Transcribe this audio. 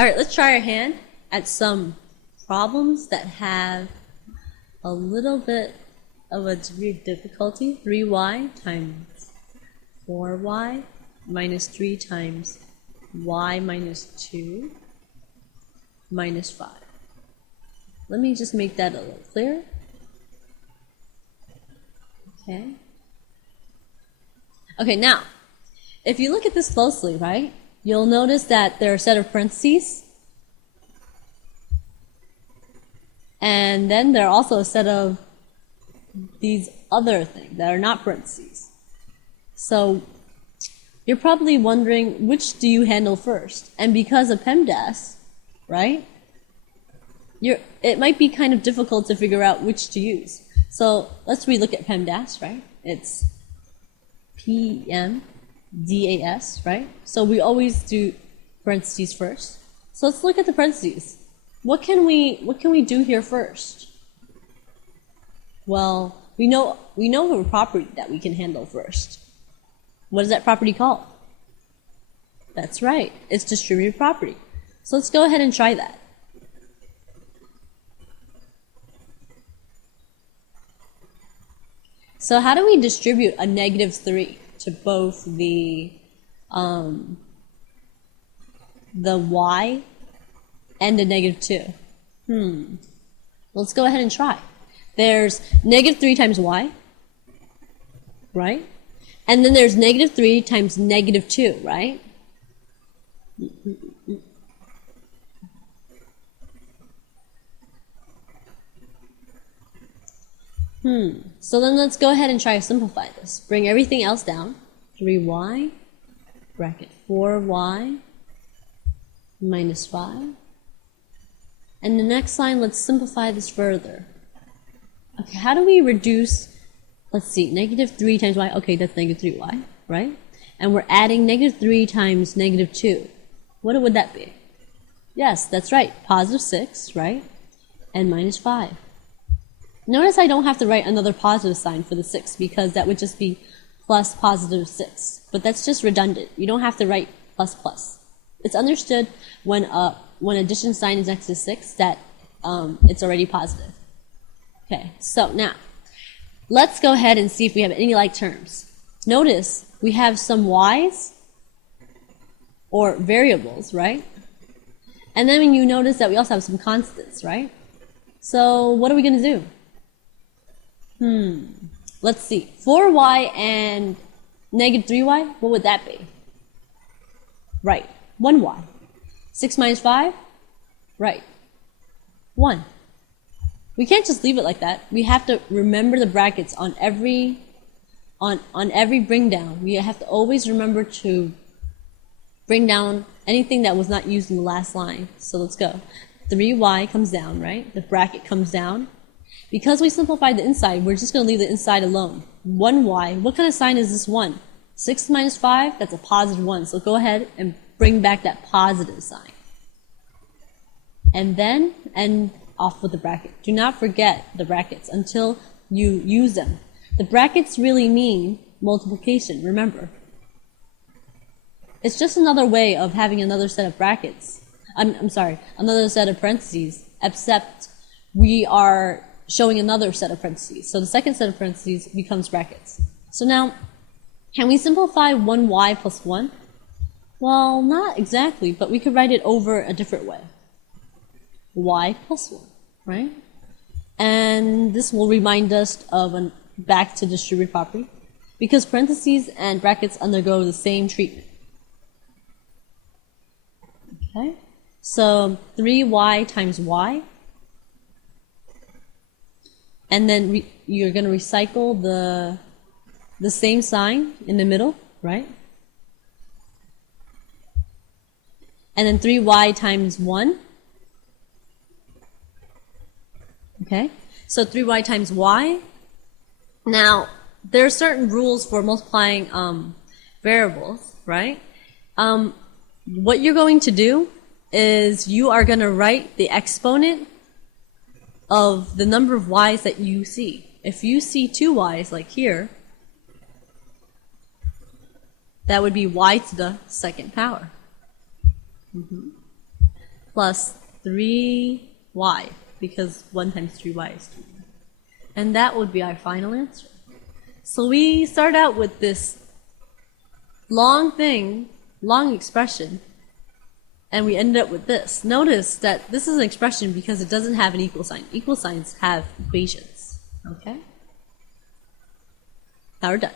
All right, let's try our hand at some problems that have a little bit of a degree of difficulty. 3y times 4y minus 3 times y minus 2 minus 5. Let me just make that a little clearer. Okay. Okay, now, if you look at this closely, right, you'll notice that there are a set of parentheses, and then there are also a set of these other things that are not parentheses. So you're probably wondering, which do you handle first? And because of PEMDAS, right, it might be kind of difficult to figure out which to use. So let's relook at PEMDAS, right? It's PEMDAS, right? So we always do parentheses first. So let's look at the parentheses. What can we do here first? Well, we know of a property that we can handle first. What is that property called? That's right, it's distributive property. So let's go ahead and try that. So how do we distribute a -3 to both the y and the -2? Let's go ahead and try. There's -3 times y, right? And then there's -3 times -2, right? So then let's go ahead and try to simplify this. Bring everything else down. 3y bracket 4y minus 5. And the next line, let's simplify this further. Okay, how do we reduce, let's see, -3 times y, okay, that's -3y, right? And we're adding -3 times -2. What would that be? Yes, that's right, +6, right? And minus 5. Notice I don't have to write another positive sign for the 6 because that would just be plus +6. But that's just redundant. You don't have to write plus plus. It's understood when addition sign is next to 6 that it's already positive. Okay, so now let's go ahead and see if we have any like terms. Notice we have some y's or variables, right? And then you notice that we also have some constants, right? So what are we going to do? Let's see. 4y and -3y, what would that be? Right, 1y. 6 minus 5? Right, 1. We can't just leave it like that. We have to remember the brackets on every bring down. We have to always remember to bring down anything that was not used in the last line. So let's go. 3y comes down, right? The bracket comes down. Because we simplified the inside, we're just going to leave the inside alone. 1y, what kind of sign is this 1? 6 minus 5, that's a positive 1. So go ahead and bring back that positive sign. And then end off with the bracket. Do not forget the brackets until you use them. The brackets really mean multiplication, remember. It's just another way of having another set of brackets. Another set of parentheses, except we are showing another set of parentheses. So the second set of parentheses becomes brackets. So now, can we simplify 1y plus 1? Well, not exactly, but we could write it over a different way. Y plus 1, right? And this will remind us of back to distributive property, because parentheses and brackets undergo the same treatment. Okay, so 3y times y, and then you're going to recycle the same sign in the middle, right? And then 3y times 1. Okay, so 3y times y. Now, there are certain rules for multiplying variables, right? What you're going to do is you are going to write the exponent of the number of y's that you see. If you see 2 y's, like here, that would be y to the second power. plus 3y, because 1 times 3y is 2. And that would be our final answer. So we start out with this long thing, long expression, and we end up with this. Notice that this is an expression because it doesn't have an equal sign. Equal signs have equations. Okay? Now we're done.